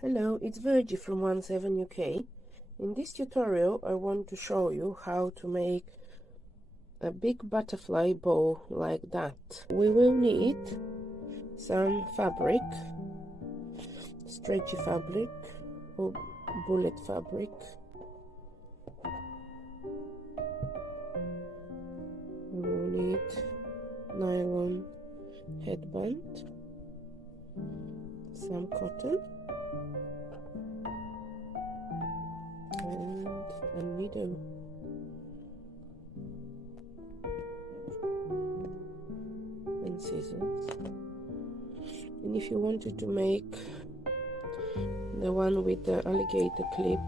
Hello, it's Verji from 17 UK. In this tutorial I want to show you how to make a big butterfly bow like that. We will need some fabric, stretchy fabric or bullet fabric. We will need nylon headband, some cotton and a needle. And scissors. And if you wanted to make the one with the alligator clip,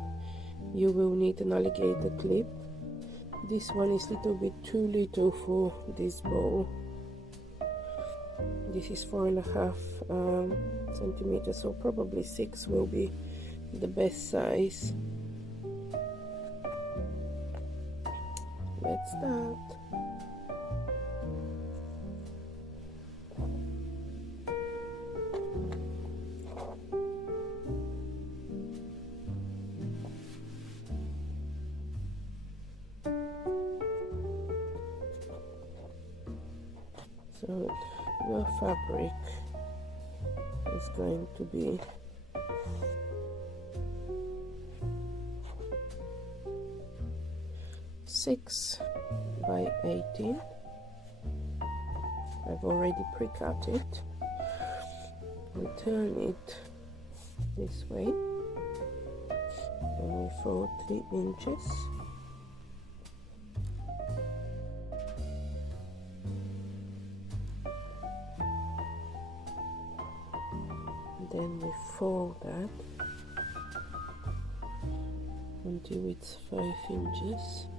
you will need an alligator clip. This one is a little bit too little for this bow. This is 4.5 centimeters, so probably 6 will be the best size. Let's start. So your fabric is going to be 6 by 18. I've already pre-cut it. We turn it this way and we fold 3 inches. Then we fold that until it's 5 inches.